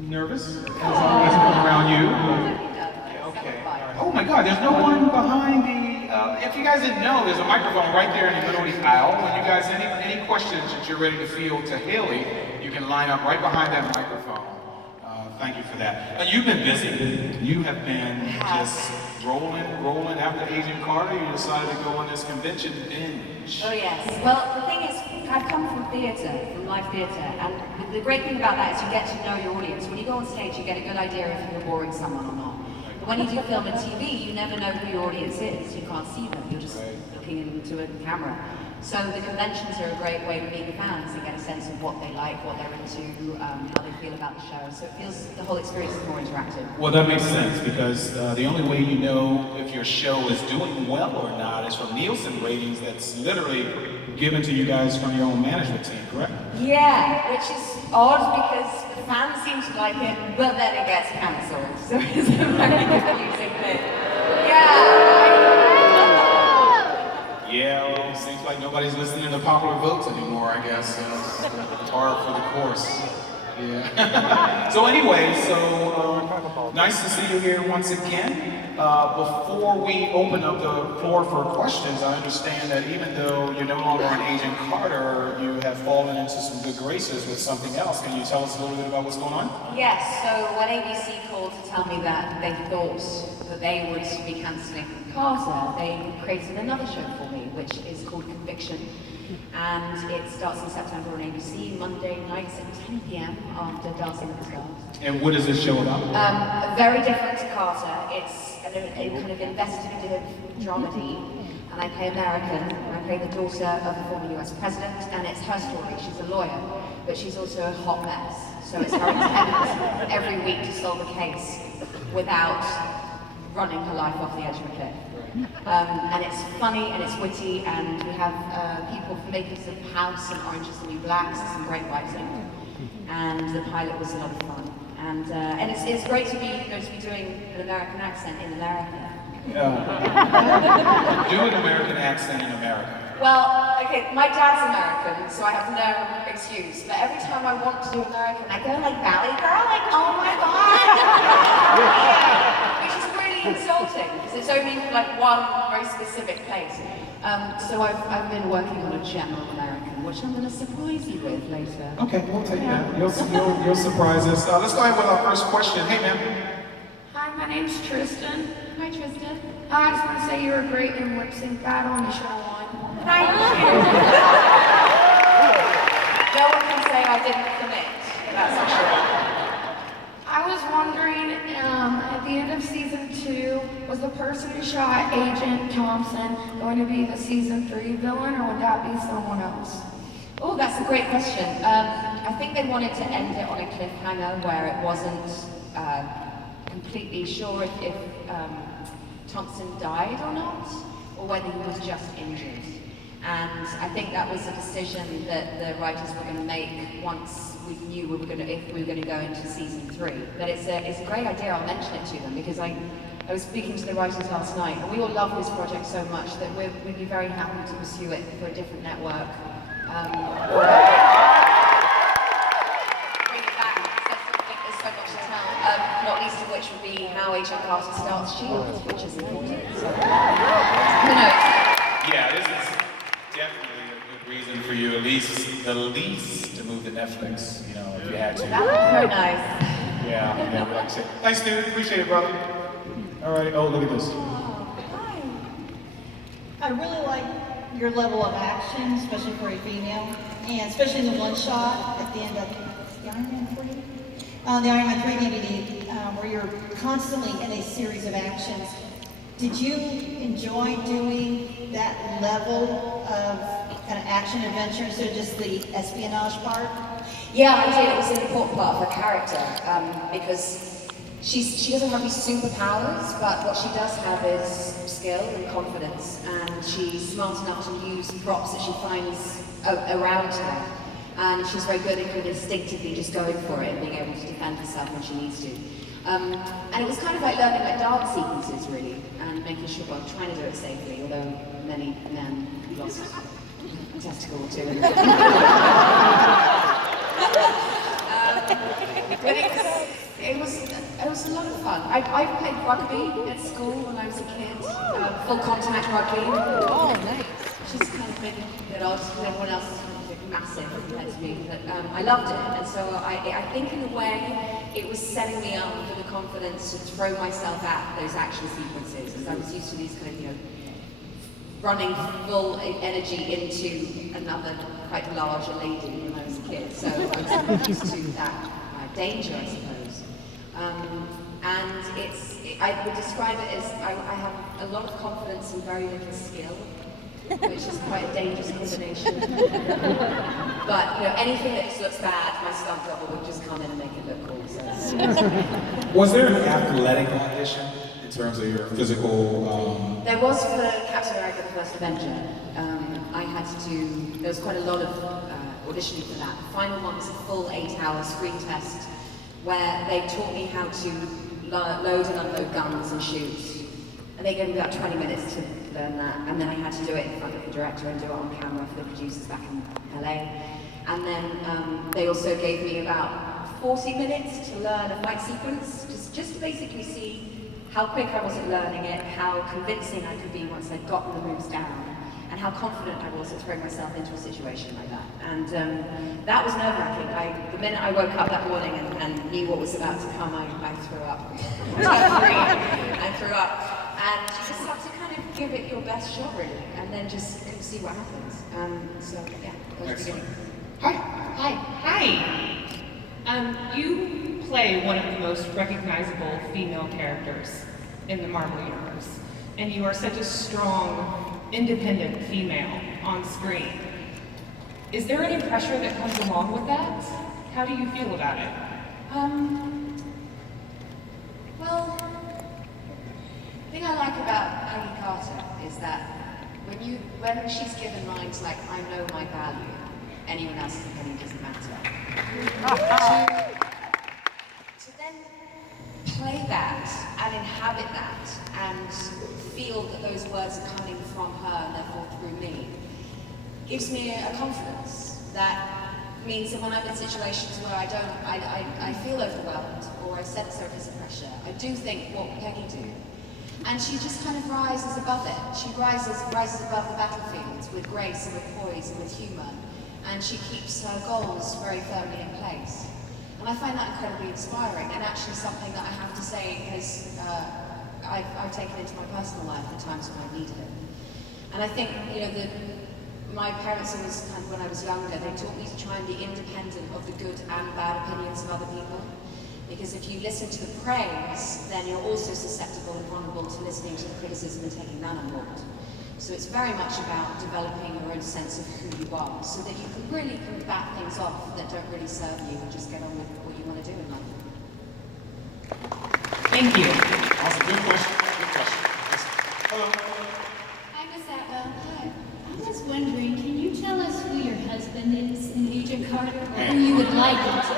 Nervous as I'm around you? Okay. Oh my God, there's no one behind the, if you guys didn't know, there's a microphone right there in the middle of the aisle. When you guys, any questions that you're ready to field to Hayley, you can line up right behind that microphone. Thank you for that. You've been busy. You have been just rolling after Agent Carter. You decided to go on this convention binge. Oh yes. Well, the thing is, I've come from theatre, from live theatre, and the great thing about that is you get to know your audience. When you go on stage, you get a good idea if you're boring someone or not. But when you do film and TV, you never know who your audience is. You can't see them. You're just looking into a camera. So the conventions are a great way to meet the fans and get a sense of what they like, what they're into, how they feel about the show. So it feels, the whole experience is more interactive. Well, that makes sense because the only way you know if your show is doing well or not is from Nielsen ratings that's literally given to you guys from your own management team, correct? Yeah, which is odd because the fans seem to like it, but then it gets cancelled. So it's a very confusing thing. Yeah, well, seems like nobody's listening to popular votes anymore, I guess. It's hard for the course. Yeah. So anyway, nice to see you here once again. Before we open up the floor for questions, I understand that even though you're no longer an Agent Carter, you have fallen into some good graces with something else. Can you tell us a little bit about what's going on? Yes, so when ABC called to tell me that they thought that they would be cancelling Carter, they created another show for me, which is called Conviction. And it starts in September on ABC, Monday nights at 10 p.m. after Dancing with the Stars. And what is this show about? Very different to Carter. It's a kind of investigative dramedy. And I play American, and I play the daughter of a former US president, and it's her story. She's a lawyer, but she's also a hot mess. So it's her attempt every week to solve a case without running her life off the edge of a cliff. And it's funny and it's witty, and we have people from makers of House and Orange is the New Black, so some great writing. And the pilot was a lot of fun. And it's great to be doing an American accent in America. Do an American accent in America. Well, okay, my dad's American, so I have no excuse. But every time I want to do American, I go like Valley Girl, like, oh my God! Which is really insulting, because it's only like one very specific place. So I've been working on a general American, which I'm going to surprise you with later. Okay, we'll take that. You'll surprise us. Let's go ahead with our first question. Hey, ma'am. Hi, my name's Tristan. Hi, Tristan. I just want to say you were great in lip sync battle and you should have won. Thank you. No one can say I didn't commit. That's for sure. I was wondering, at the end of season 2, was the person who shot Agent Thompson going to be the season 3 villain, or would that be someone else? Oh, that's a great question. I think they wanted to end it on a cliffhanger where it wasn't completely sure if Thompson died or not, or whether he was just injured. And I think that was a decision that the writers were going to make once we knew if we were going to go into season 3. But it's a great idea. I'll mention it to them because I was speaking to the writers last night, and we all love this project so much that we'd be very happy to pursue it for a different network. Or bring it back, because I think there's so much to tell. Not least of which would be how Agent Carter starts S.H.I.E.L.D., which is important. So, who knows? Yeah, this is definitely a good reason for you, at least to move to Netflix, you know, if you had to. That was very nice. Yeah, we like to say. Thanks, dude. Appreciate it, brother. All right. Oh, look at this. Hi. I really like your level of action, especially for a female, and especially in the one shot at the end of the Iron Man 3? The Iron Man 3 DVD, where you're constantly in a series of actions. Did you enjoy doing that level of kind of action adventure instead of just the espionage part? Yeah, I did. It was an important part of her character because she doesn't have these superpowers, but what she does have is skill and confidence, and she's smart enough to use props that she finds around her. And she's very good at kind of instinctively just going for it and being able to defend herself when she needs to. And it was kind of like learning like dance sequences, really, and making sure, well, trying to do it safely, although many men lost a testicle or two. But it was a lot of fun. I played rugby at school when I was a kid, full contact rugby. Oh, nice. Which is kind of maybe a bit odd because everyone else is massive compared to me, but I loved it. And so I think in a way it was setting me up for the confidence to throw myself at those action sequences, because I was used to these kind of, running full energy into another quite larger lady when I was a kid. So I was used to that danger, I suppose. And I would describe it as I have a lot of confidence and very little skill, which is quite a dangerous combination. But anything that just looks bad, my stunt double would just come in and make it look cool. So. Was there an athletic audition in terms of your physical? There was for Captain America: The First Avenger. There was quite a lot of auditioning for that. The final one was a full 8-hour screen test where they taught me how to load and unload guns and shoot. And they gave me about 20 minutes to learn that, and then I had to do it in front of the director and do it on camera for the producers back in LA. And then they also gave me about 40 minutes to learn a fight sequence, just to basically see how quick I was at learning it, how convincing I could be once I'd gotten the moves down, and how confident I was at throwing myself into a situation like that. And that was nerve-wracking. The minute I woke up that morning and knew what was about to come, I threw up. I threw up. And you just have to kind of give it your best shot, really, and then just see what happens. So, yeah, that was the beginning. Hi. Hi. You play one of the most recognizable female characters in the Marvel Universe, and you are such a strong, independent female on screen. Is there any pressure that comes along with that? How do you feel about it? Well, the thing I like about Peggy Carter is that when she's given lines like, I know my value, anyone else's opinion doesn't matter. To then play that and inhabit that and feel that those words are coming from her and therefore through me, gives me a confidence that means that when I'm in situations where I feel overwhelmed or I sense there is a pressure, I do think, what would Peggy do? And she just kind of rises above it. She rises above the battlefield with grace and with poise and with humour. And she keeps her goals very firmly in place. And I find that incredibly inspiring, and actually something that I have to say is I've taken into my personal life at times when I needed it. And I think, my parents always, kind of when I was younger, they taught me to try and be independent of the good and bad opinions of other people. Because if you listen to the praise, then you're also susceptible and vulnerable to listening to the criticism and taking that on board. So it's very much about developing your own sense of who you are, so that you can really combat things off that don't really serve you and just get on with what you want to do in life. Thank you. Awesome. Good question. Yes. Hello. Hi, Miss Atwell. Hi. I was wondering, can you tell us who your husband is in Agent Carter, or who you would like him to be?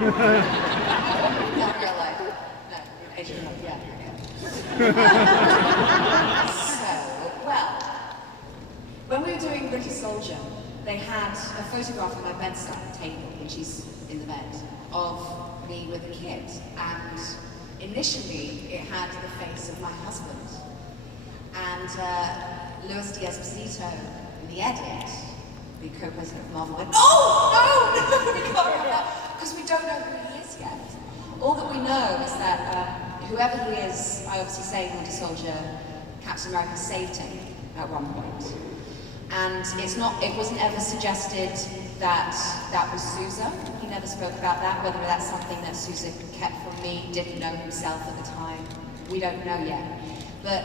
Not in real life. No, Agent Carter, yeah. So, well, when we were doing British Soldier, they had a photograph on my bedside table, when she's in the bed, of me with a kid. And initially, it had the face of my husband. And Louis D'Esposito, in the edit, the co-president of Marvel, went, "Oh, no, we can't have that," because we don't know who he is yet. All that we know is that whoever he is, I obviously say Winter Soldier, Captain America saved him at one point. And it wasn't ever suggested that that was Sousa. He never spoke about that, whether that's something that Sousa kept from me, didn't know himself at the time. We don't know yet. But,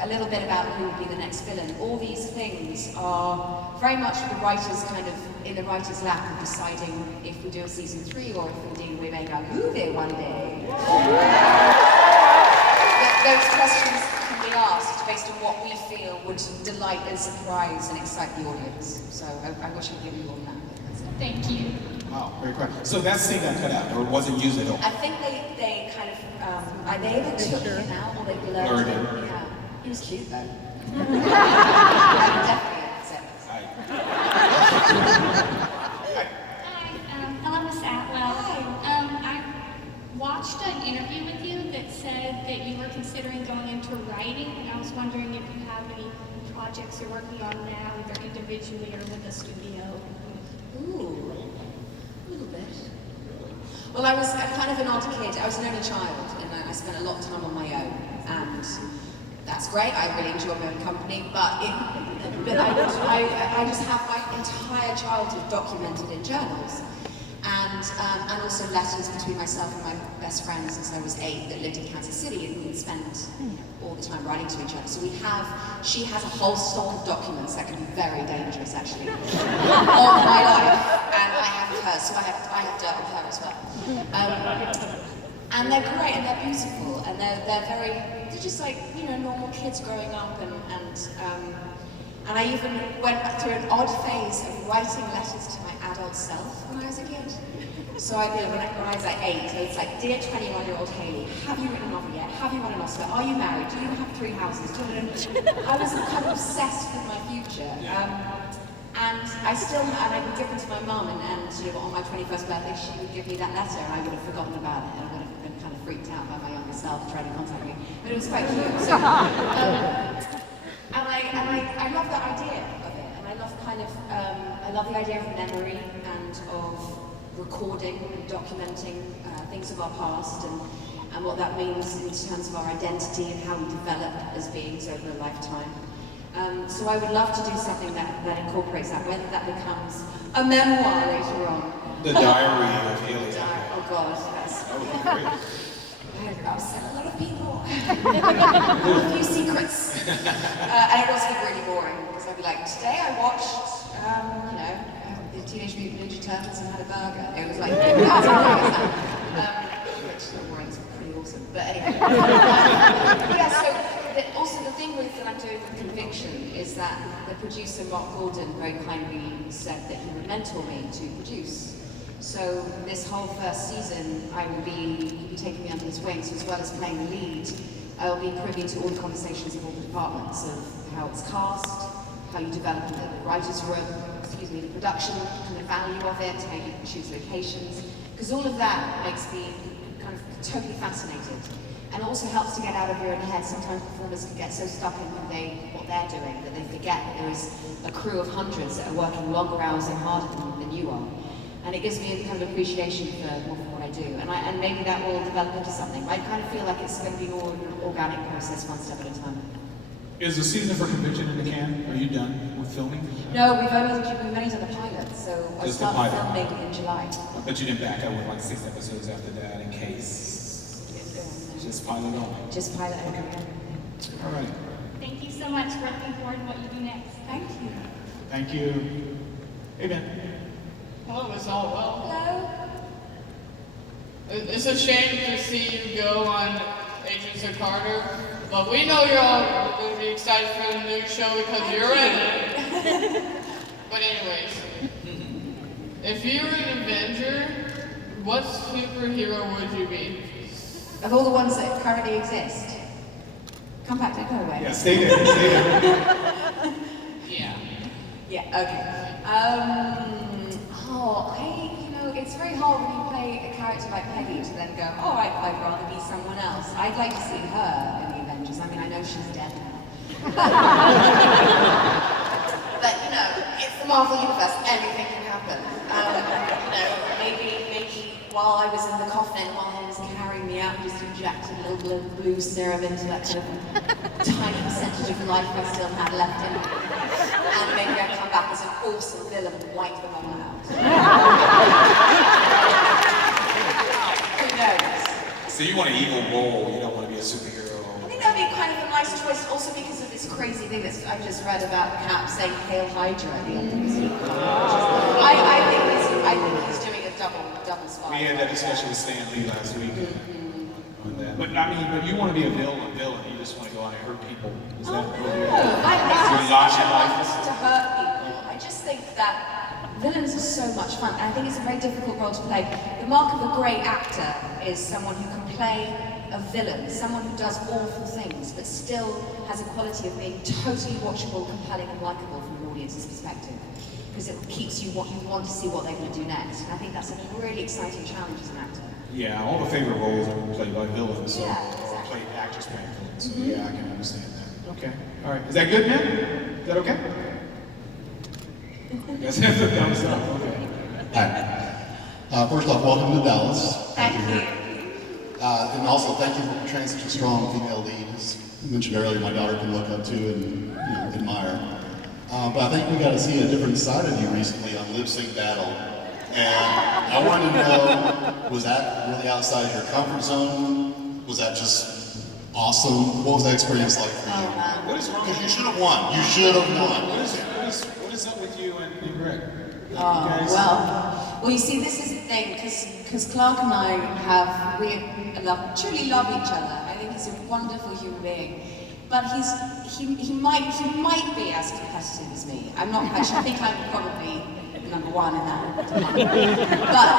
a little bit about who would be the next villain. All these things are very much the writers kind of in the writer's lap of deciding if we do a season 3 or if indeed we make a movie one day. Those questions can be asked based on what we feel would delight and surprise and excite the audience. So I wish I could give you all that. That's it. Thank you. Wow, very quick. So that scene got cut out, or wasn't used at all? I think they kind of, they either took him out or they blurred him. Yeah. He was cute though. Definitely. Right. for writing, and I was wondering if you have any projects you're working on now, either individually or with a studio. Ooh, a little bit. Well, I was kind of an odd kid. I was an only child, and I spent a lot of time on my own, and that's great. I really enjoy my own company, but I just have my entire childhood documented in journals, and also letters between myself and my best friend since I was 8 that lived in Kansas City, and we'd spent all the time writing to each other. So she has a whole stock of documents that can be very dangerous, actually, of my life, and I have hers, so I have dirt of her as well. And they're great, and they're beautiful, and they're just like, you know, normal kids growing up, and I even went through an odd phase of writing letters to my adult self when I was a kid. So when I was like 8, so it's like, dear 21-year-old Hayley, have you written a novel yet? Have you won an Oscar? Are you married? Do you have 3 houses? I was kind of obsessed with my future. And I would give them to my mum, and you know, on my 21st birthday, she would give me that letter, and I would have forgotten about it, and I would have been kind of freaked out by my younger self trying to contact me. But it was quite cute. So, I love that idea of it, and I love the idea of memory and of recording and documenting things of our past and what that means in terms of our identity and how we develop as beings over a lifetime. So I would love to do something that incorporates that, whether that becomes a memoir later on. The Diary of Hayley. Oh God, yes. That would be great. I've upset a lot of people. A few secrets. And it would also be really boring, because I'd be like, today I watched, the Teenage Mutant Ninja Turtles and had a burger. It was like, that's which boring is pretty awesome. But anyway. Yeah, so also the thing that I'm doing with Conviction is that the producer, Mark Gordon, very kindly said that he would mentor me to produce. So this whole first season, he'll be taking me under his wing, so as well as playing the lead, I'll be privy to all the conversations of all the departments of how it's cast, how you develop the writer's room, the production kind of value of it, how you choose locations, because all of that makes me kind of totally fascinated. And it also helps to get out of your own head. Sometimes performers can get so stuck in what they're doing that they forget that there is a crew of hundreds that are working longer hours and harder than you are. And it gives me a kind of appreciation for what I do. And maybe that will develop into something. I kind of feel like it's going to be more of an organic process, one step at a time. Is the season for Conviction in the can? Are you done with filming? No, we've only done the pilot, so I start filming in July. But you didn't back up with like 6 episodes after that in case. Just pilot on. Just pilot only. All right. Thank you so much. We're looking forward to what you do next. Thank you. Thank you. Hey, Ben. Hello, Miss Altwell. Hello. It's a shame to see you go on Agents of Carter, but we know you're all going to be excited for the new show because you're in it. But anyways, if you were an Avenger, what superhero would you be? Of all the ones that currently exist. Come back, don't go away. Yeah, stay there, stay there. Yeah, okay. It's very hard when you play a character like Peggy to then go, oh, I'd rather be someone else. I'd like to see her in the Avengers. I mean, I know she's dead now. But, it's the Marvel Universe. Anything can happen. Maybe while I was in the coffin, while he was carrying me out, just injected a little blue serum into that kind of tiny percentage of life I still had left in me. And maybe I'd come back as an awesome villain and wipe them all out. Who knows? So you want an evil role, you don't want to be a superhero. I think that'd be kind of a nice choice, also because of this crazy thing that I've just read about Cap saying Hail Hydra at the end of his I think he's doing a double spot. We had that discussion with Stan Lee last week on that. But you want to be a villain. You just want to go out and hurt people. Is that what you're doing? I want to hurt people. I just think that villains are so much fun, and I think it's a very difficult role to play. The mark of a great actor is someone who can play a villain, someone who does awful things, but still has a quality of being totally watchable, compelling, and likable from an audience's perspective. because it keeps you what you want to see what they're going to do next. And I think that's a really exciting challenge as an actor. Yeah, all the favorite roles are played by villains, so Yeah, or exactly. played actors playing villains. So yeah, I can understand that. Okay, all right. Is that good, man? Is that okay? That's a thumbs up. Okay. Hi. First off, welcome to Dallas. Thank you. And also, thank you for portraying such a strong female lead. As I mentioned earlier, my daughter can look up to and admire. But I think we got to see a different side of you recently on Lip Sync Battle. And I wanted to know, was that really outside your comfort zone? Was that just awesome? What was that experience like for you? What is wrong? Because you should have won. You should have won. What is up with you and Greg? Well, you see, this is the thing, because Clark and I truly love each other. I think he's a wonderful human being, but he might be as competitive as me. I'm not. I think I'm probably number one in that. But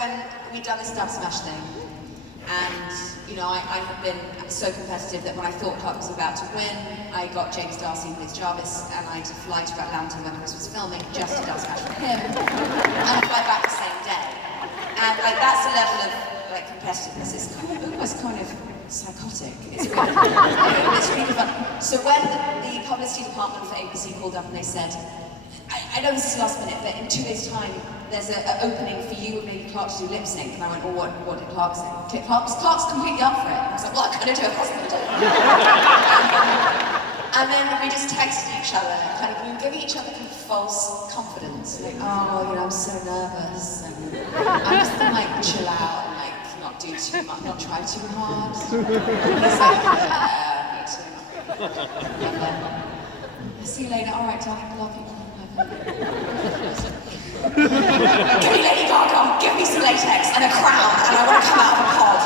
when we done this Dub Smash thing, and I have been so competitive that when I thought Clark was about to win, I got James Darcy and Liz Jarvis, and I had to fly to Atlanta when Chris was filming just to Dub Smash with him, and fly back the same day. And that's the level of competitiveness. It's almost kind of psychotic. It's really fun. So when the publicity department for ABC called up and they said, I know this is last minute, but in 2 days' time, there's an opening for you and maybe Clark to do lip sync. And I went, what did Clark say? Clark's completely up for it. I was like, well, I'm going to do it, of course I'm going to do it. And then we just texted each other, we were giving each other false confidence. Like, I'm so nervous. And I'm just going to chill out and not do too much, not try too hard. And he's like, me too. And then, I'll see you later. All right, darling, love you. Give me Lady Gaga, give me some latex and a crown, and I want to come out of a pod.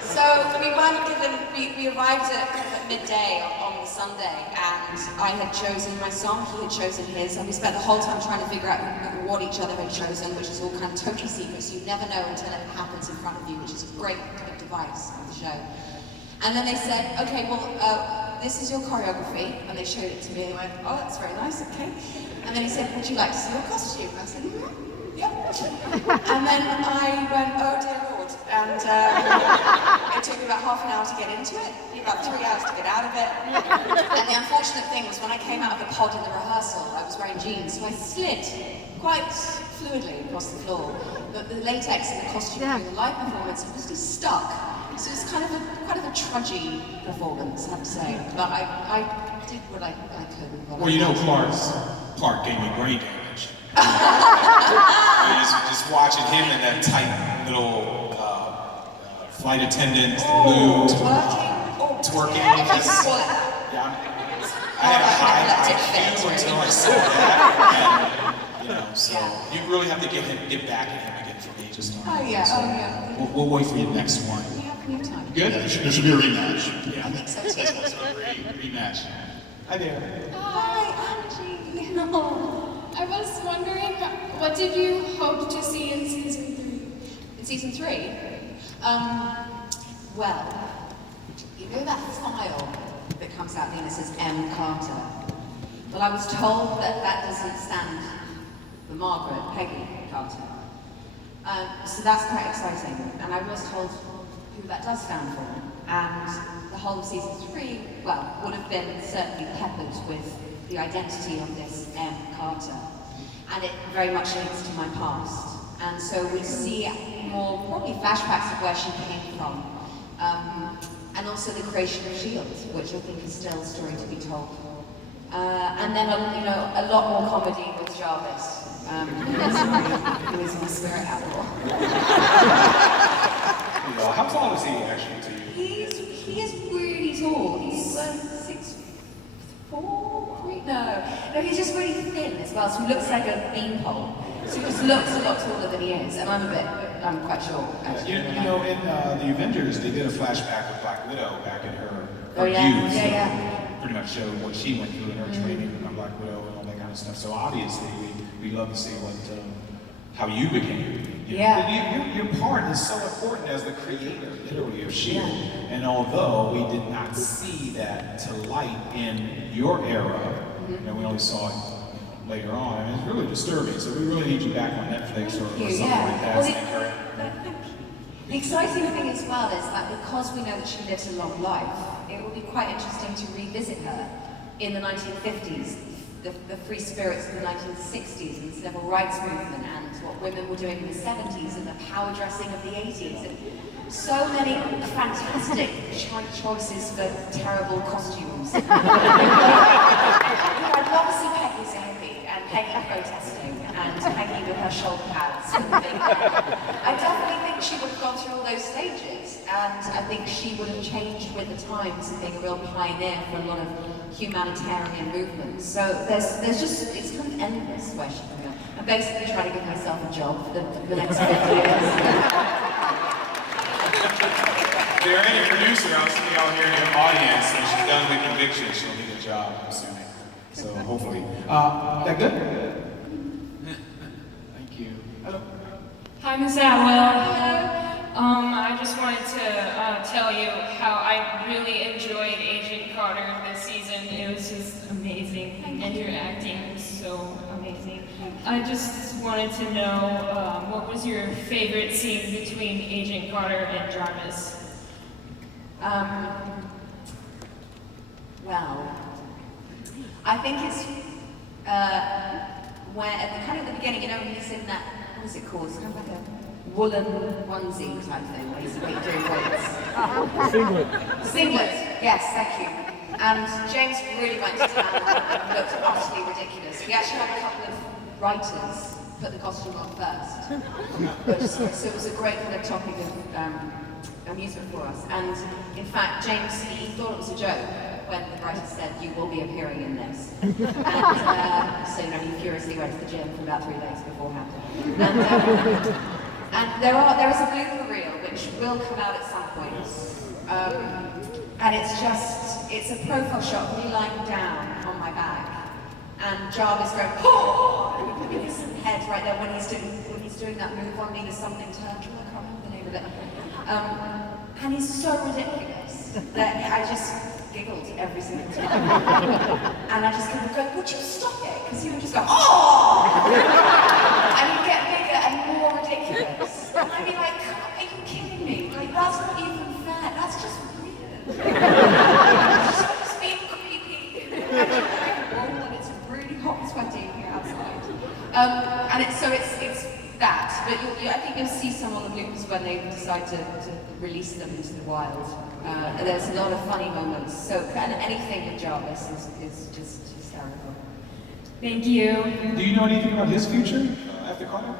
So we weren't given, we arrived at midday on the Sunday, and I had chosen my song, he had chosen his, and we spent the whole time trying to figure out what each other had chosen, which is all kind of totally secret, so you never know until it happens in front of you, which is a great kind of device of the show. And then they said, okay, well, this is your choreography, and they showed it to me, and I went, oh, that's very nice, okay. And then he said, would you like to see your costume? And I said, yep. And then I went, oh dear Lord, and it took me about half an hour to get into it, about 3 hours to get out of it. And the unfortunate thing was when I came out of the pod in the rehearsal, I was wearing jeans, so I slid quite fluidly across the floor. But the latex in the costume during the live performance was just stuck. So it's kind of a trudgy performance, I have to say. But I did what I could. Well, Clark gave me brain damage. just watching him in that tight little flight attendant mood, twerking. I had a high IQ until I saw that, and so you really have to get back at him again for me to start. Oh yeah. We'll wait for your next one. Time. Good? Yeah, there should be a rematch. Yeah, I think so. Rematch. Hi there. Hi, Angie. I was wondering, what did you hope to see in season 3? In season 3? Well, you know that file that comes out and it says M. Carter? Well, I was told that doesn't stand for Margaret, Peggy Carter. So that's quite exciting. And I was told who that does stand for. And the whole of season 3, would have been certainly peppered with the identity of this M. Carter. And it very much links to my past. And so we see more, probably flashbacks of where she came from. And also the creation of S.H.I.E.L.D., which I think is still a story to be told. And then, a lot more comedy with Jarvis. Who is my spirit animal. How tall is he actually to you? He is really tall. He's 6'4", no, he's just really thin as well, so he looks like a beanpole. So he just looks a lot taller than he is, and I'm quite short, actually. In the Avengers, they did a flashback with Black Widow back in her youth. Yeah. Pretty much showed what she went through in her training with Black Widow and all that kind of stuff. So obviously, we love to see how you became Yeah. Your part is so important as the creator, literally, of S.H.I.E.L.D. And although we did not see that to light in your era, and we only saw it later on, I mean, it's really disturbing. So we really need you back on Netflix or something like that. The exciting thing as well is that because we know that she lives a long life, it will be quite interesting to revisit her in the 1950s, the free spirits of the 1960s and the civil rights movement, and what women were doing in the 70s and the power dressing of the 80s. And so many fantastic choices for terrible costumes. I'd love to see Peggy as a hippie and Peggy protesting and Peggy with her shoulder pads. I definitely think she would have gone through all those stages, and I think she would have changed with the times and being a real pioneer for a lot of humanitarian movements. So there's just, it's kind of endless where she can go. I'm basically trying to give myself a job for the next 50 years. If there any producer out here in the audience and she's done with conviction, she'll need a job, I'm assuming. So hopefully. That good? Thank you. Hello. Hi, Ms. Atwell. I just wanted to tell you how I really enjoyed Agent Carter this season. It was just amazing, and your acting was so amazing. I just wanted to know what was your favorite scene between Agent Carter and Jarvis? Well, I think it's where at the kind of the beginning, you know, when he's in that, what is it called? It's kind of like a woolen onesie type thing where he's doing weights. Singlet, yes, thank you. And James really went to town and looked utterly ridiculous. We actually had a couple of writers put the costume on first. So it was a great kind of topic of amusement for us. And in fact, James, he thought it was a joke when the writer said, "You will be appearing in this." And so, you know, he furiously went to the gym for about 3 days beforehand. And there is a blooper reel which will come out at some point. And it's a profile shot of me lying down on my back. And Jarvis going, "Oh!" and putting his head right there when he's doing that move on me, the something turtle, I can't remember the name of it. And he's so ridiculous that I just giggled every single time. And I just kept going, "Would you stop it?" Because he would just go, "Oh!" And he'd get bigger and more ridiculous. And I'd be like, "Are you kidding me? Like, that's not even fair. That's just weird." Just being creepy. Actually, and it's really hot and sweaty outside. And it's that. But I think you'll see some of the bloopers when they decide to release them into the wild. There's a lot of funny moments. So kind of anything with Jarvis is just hysterical. Thank you. Do you know anything about his future after Carter?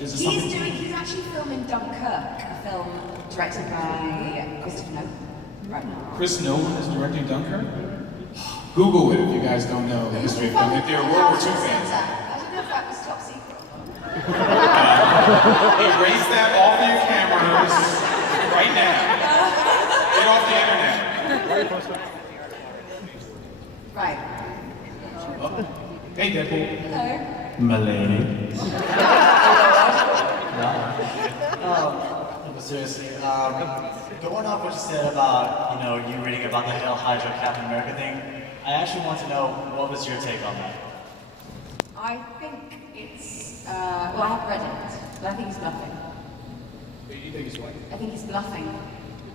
He's actually filming Dunkirk, a film directed by Christopher Nolan right now. Chris Nolan is directing Dunkirk? Google it if you guys don't know the history of film. If you're World War II fans. I don't know if that was top secret. Erase that off your cameras right now. Get off the internet. Right. Hey, Deadpool. Hello. Milady. But seriously, going off what you said about, you reading about the Hail Hydra Captain America thing, I actually want to know what was your take on that? I think it's, well, I haven't read it, but I think he's bluffing. You think he's what? I think he's bluffing.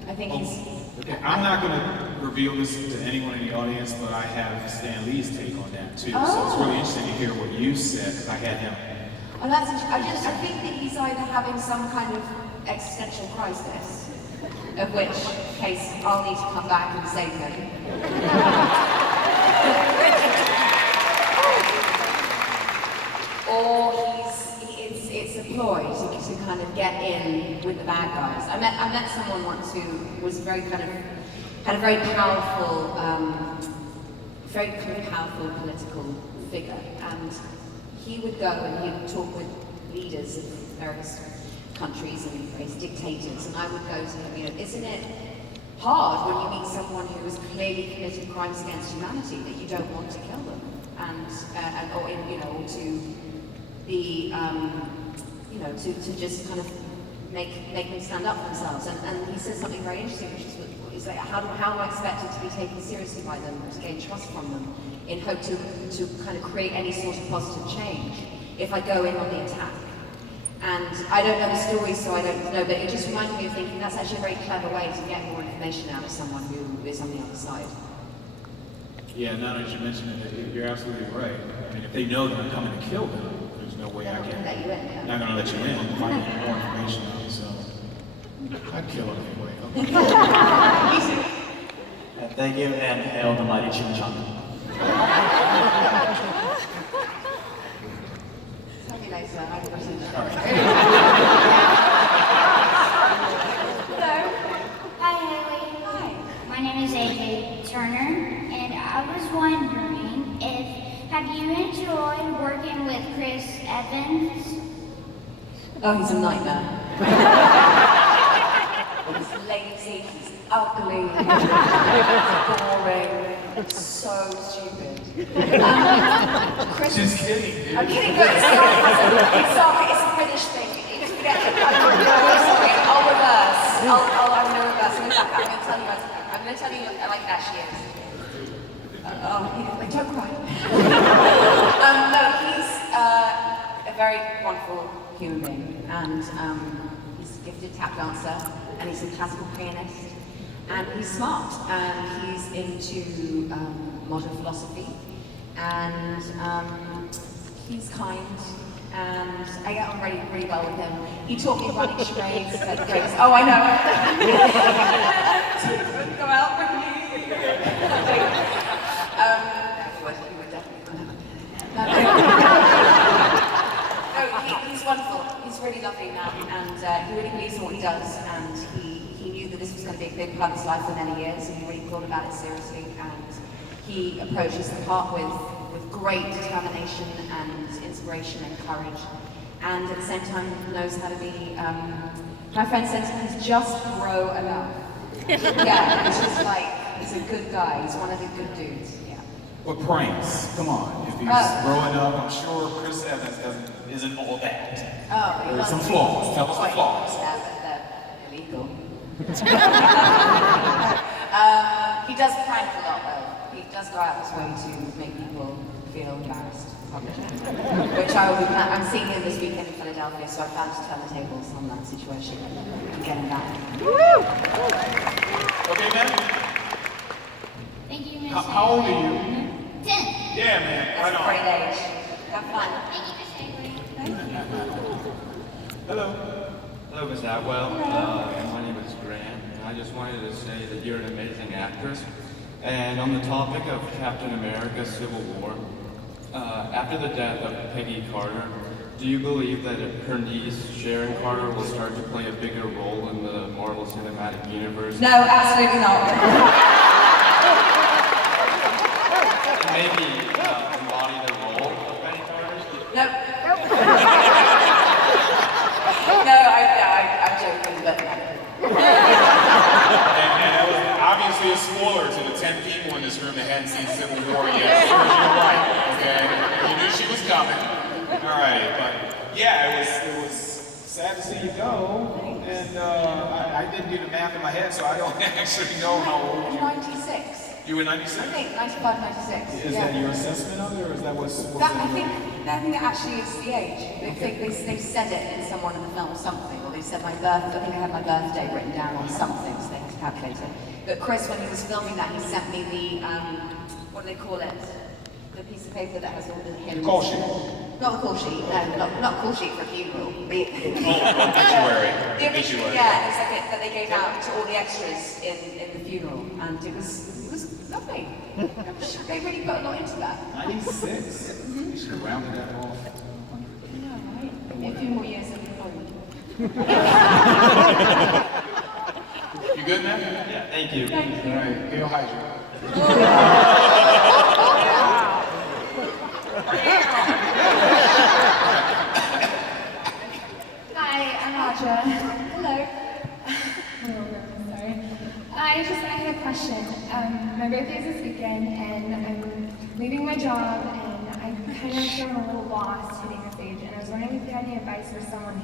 I think he's... Okay, I'm not going to reveal this to anyone in the audience, but I have Stan Lee's take on that too. Oh. So it's really interesting to hear what you said, because I had him. Well, that's interesting. I think that he's either having some kind of existential crisis, of which case I'll need to come back and save him. Or it's a ploy to kind of get in with the bad guys. I met someone once who was had a very powerful, political figure, and he would go and he would talk with leaders of various countries and various dictators, and I would go to him, isn't it hard when you meet someone who has clearly committed crimes against humanity that you don't want to kill them, or to be you know, to just kind of make them stand up for themselves. And he says something very interesting, which is he's like, how do I expect it to be taken seriously by them, to gain trust from them, in hope to kind of create any sort of positive change if I go in on the attack. And I don't know the story, so I don't know, but it just reminded me of thinking that's actually a very clever way to get more information out of someone who is on the other side. Yeah, now that you mention it, you're absolutely right. I mean, if they know that I'm coming to kill them, there's no way I can. Let you in, yeah. Not gonna let you in. If I get more information out, so I'd kill them anyway. Easy. Thank you, and hail the mighty chimichanga. Tell me later, I'm going to Hello. Hi, Hayley. Hi. My name is AJ Turner, and I was wondering have you enjoyed working with Chris Evans? Oh, he's a nightmare. He's lazy, he's ugly, he's boring, so stupid. Chris, Just kidding, dude. I'm kidding, but it's a British thing. Sorry, I'll reverse. I'm going to reverse. I'm going to tell you like that she is. Don't cry. No, he's a very wonderful human being, and he's a gifted tap dancer, and he's a classical pianist, and he's smart, and he's into modern philosophy, and he's kind, and I get on really, really well with him. He taught me running charades at the breaks. Oh, I know. Go out with me. He would definitely he's wonderful. He's really lovely now, and he really believes in what he does, and he knew that this was going to be a big part of his life for many years, and he really thought about it seriously, and he approaches the part with great determination and inspiration and courage, and at the same time knows how to be, my friend says he's just bro enough. Yeah, he's just like, he's a good guy, he's one of the good dudes, yeah. But pranks, come on. If he's growing up, I'm sure Chris Evans isn't all that. Oh, There's some flaws. Tell us the flaws. Yeah, but they're illegal. He does prank a lot though. He does go out of his way to make people feel embarrassed. Which I'm seeing him this weekend in Philadelphia, so I found to turn the tables on that situation and get him back. Woo! Okay, man? Thank you, Miss How old are you? 10. Yeah, man. That's a great age. Have fun. Thank you, Miss Hayley. Hello. Hello, Miss Atwell. My name is Grant, and I just wanted to say that you're an amazing actress. And on the topic of Captain America Civil War, after the death of Peggy Carter, do you believe that her niece, Sharon Carter, will start to play a bigger role in the Marvel Cinematic Universe? No, absolutely not. Maybe embody the role of Peggy Carter? No. No, I'm joking, but no. And that was obviously a spoiler to the 10 people in this room that hadn't seen Civil War yet. So you're right, okay? You knew she was coming. All right, but yeah, it was sad to see you go. And I didn't do the math in my head, so I don't actually know how old you were. 96. You were 96? I think 95, 96. Is that your assessment of it, or is that what's I think that actually is the age. They said it in someone in the film or something, or they said my birthday. I think I had my birthday written down on something, so they had to calculate it. But Chris, when he was filming that, he sent me the, what do they call it? The piece of paper that has all the hymns. Call sheet. Not the call sheet, no, not call sheet for a funeral. Obituary. The obituary, yeah, it's like it that they gave out to all the extras in the funeral, and it was lovely. They really put a lot into that. 96. You should have rounded that off. Yeah, right. Maybe a few more years in employment. You good, man? Yeah, thank you. All right, Hail Hydra. Hi, I'm Audra. Hello. Sorry. I had a question. My birthday is this weekend, and I'm leaving my job, and I kind of feeling a little lost hitting this age, and I was wondering if you had any advice for someone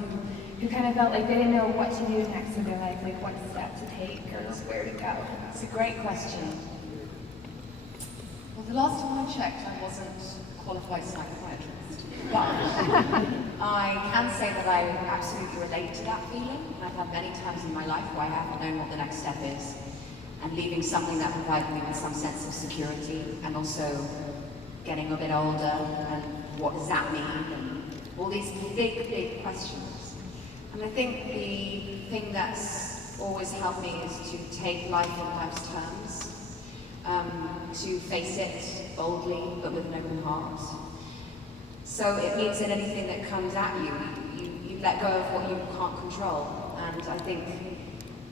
who kind of felt like they didn't know what to do next in their life, like what step to take or where to go. It's a great question. Well, the last time I checked, I wasn't a qualified psychiatrist, but I can say that I absolutely relate to that feeling. I've had many times in my life where I haven't known what the next step is, and leaving something that provided me with some sense of security, and also getting a bit older, and what does that mean, and all these big questions. And I think the thing that's always helped me is to take life on life's terms, to face it boldly, but with an open heart. So it means that anything that comes at you, you let go of what you can't control. And I think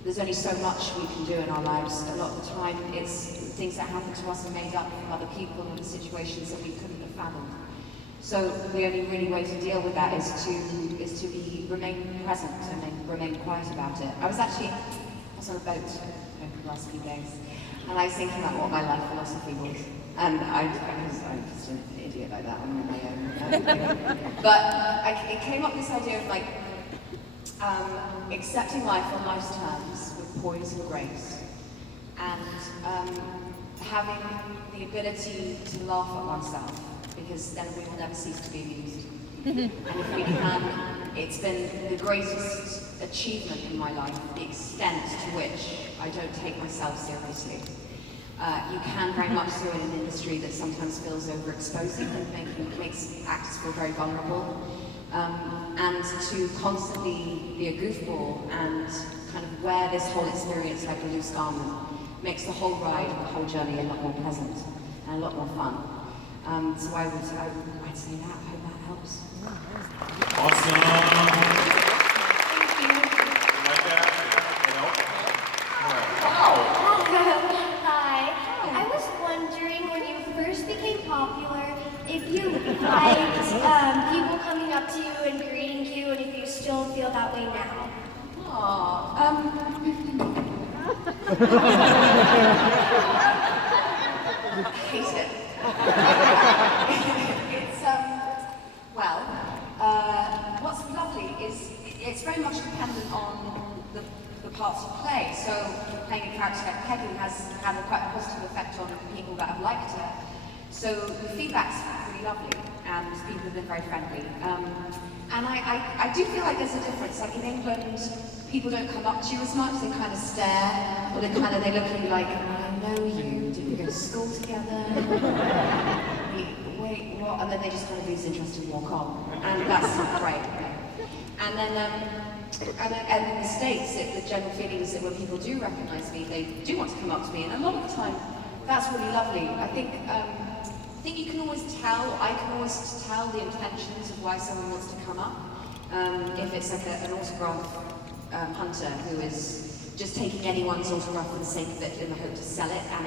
there's only so much we can do in our lives. A lot of the time, it's things that happen to us are made up from other people and situations that we couldn't have fathomed. So the only really way to deal with that is to remain present and remain quiet about it. I was on a boat over the last few days, and I was thinking about what my life philosophy was. And I'm just an idiot like that, I'm on my own. But it came up this idea of like, accepting life on life's terms with poise and grace, and having the ability to laugh at oneself, because then we will never cease to be amused. And if we can, it's been the greatest achievement in my life, the extent to which I don't take myself seriously. You can very much so in an industry that sometimes feels overexposing and makes actors feel very vulnerable. And to constantly be a goofball and kind of wear this whole experience like a loose garment makes the whole ride and the whole journey a lot more pleasant and a lot more fun. So I'd say that. I hope that helps. Awesome. Thank you. Like that? Hi. I was wondering, when you first became popular, if you liked people coming up to you and greeting you, and if you still feel that way now. I hate it. It's, well, what's lovely is it's very much dependent on the parts you play. So playing a character like Peggy has had quite a positive effect on people that have liked her. So the feedback's really lovely, and people have been very friendly. And I do feel like there's a difference. Like in England, people don't come up to you as much, they kind of stare, or they look at you like, I know you, did we go to school together? Wait, what? And then they just kind of lose interest and walk on. And that's not great. And then in the States, the general feeling is that when people do recognize me, they do want to come up to me, and a lot of the time, that's really lovely. I think you can always tell, I can always tell the intentions of why someone wants to come up. If it's like an autograph hunter who is just taking anyone's autograph for the sake of it in the hope to sell it, and